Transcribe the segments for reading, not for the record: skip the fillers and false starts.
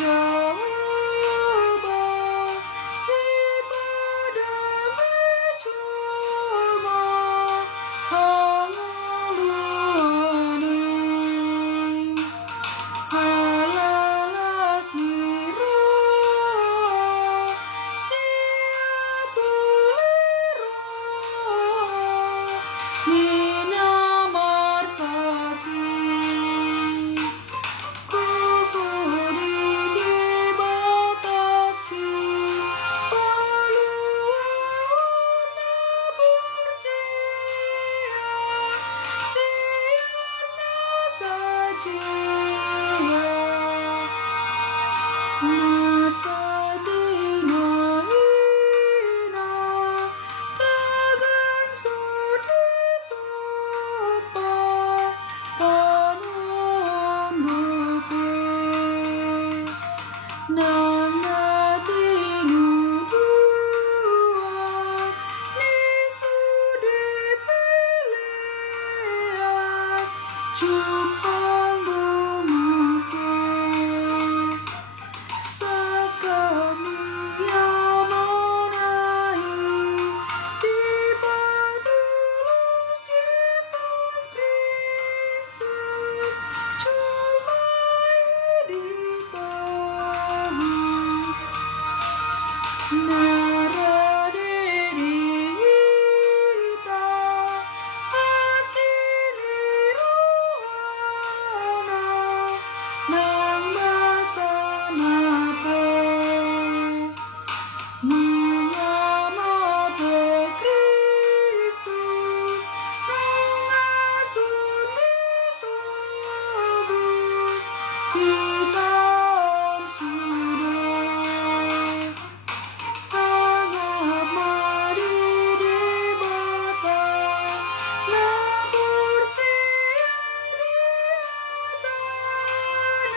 coba si pada mencoba hangaluane halalas niro siapa Minamar sakit kukuri di bataki paluana bersia siana saja masa dinahina tagan sudito pa panundupe nana tinuduan ni sudipilihan cupang bumusik sakami amanahi di patulus Yesus Kristus culmai ditebus naraderita asini rohana nang masanapa mengamate Kristus mengasun ditebus kita sudah sangat mari dibata nah bersia di tanah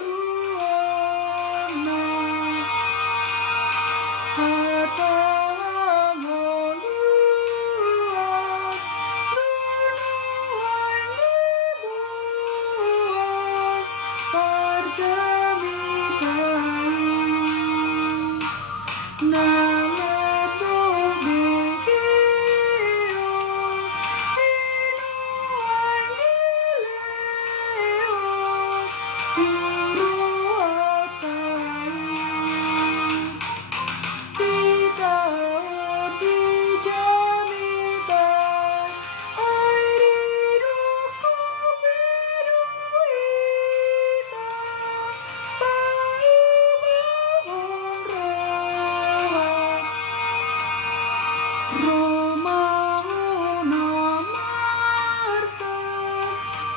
Luana kata ngoluan benuan dibuang perjamitai nalepo bikio inuan dileo turuatai kita dijamikan air hidupku beduita paubahon Romahona marsa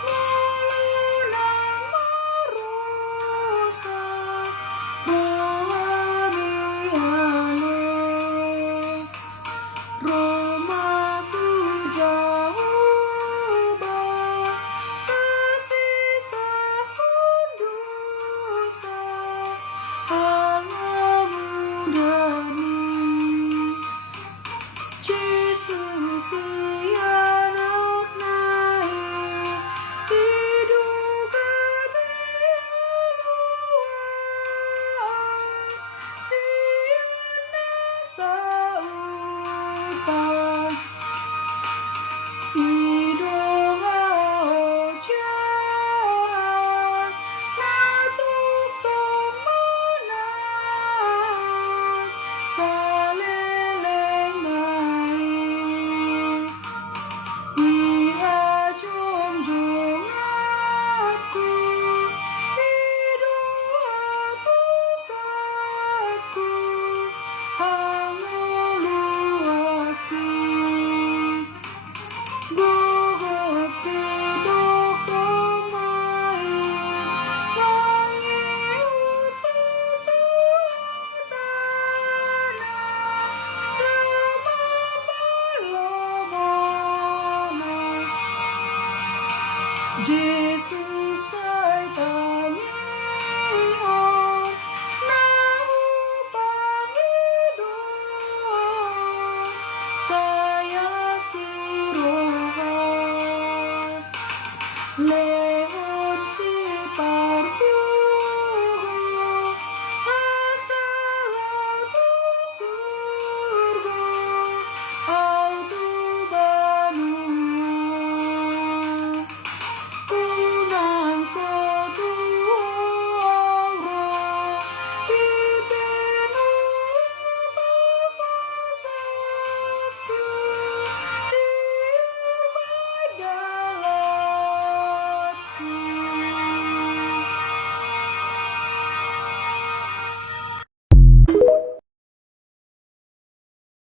malunang marosa rohamiale Roma ku jahoba kasih sahun dosa alamudani Yesus anak naik hidup kebeluan siana saupan idoha ojan natuk tomanan saleleng naik iha jongjong aku idoha pusatku hanguluaki guguk kidok tomain langi utututana lama palomona Jesus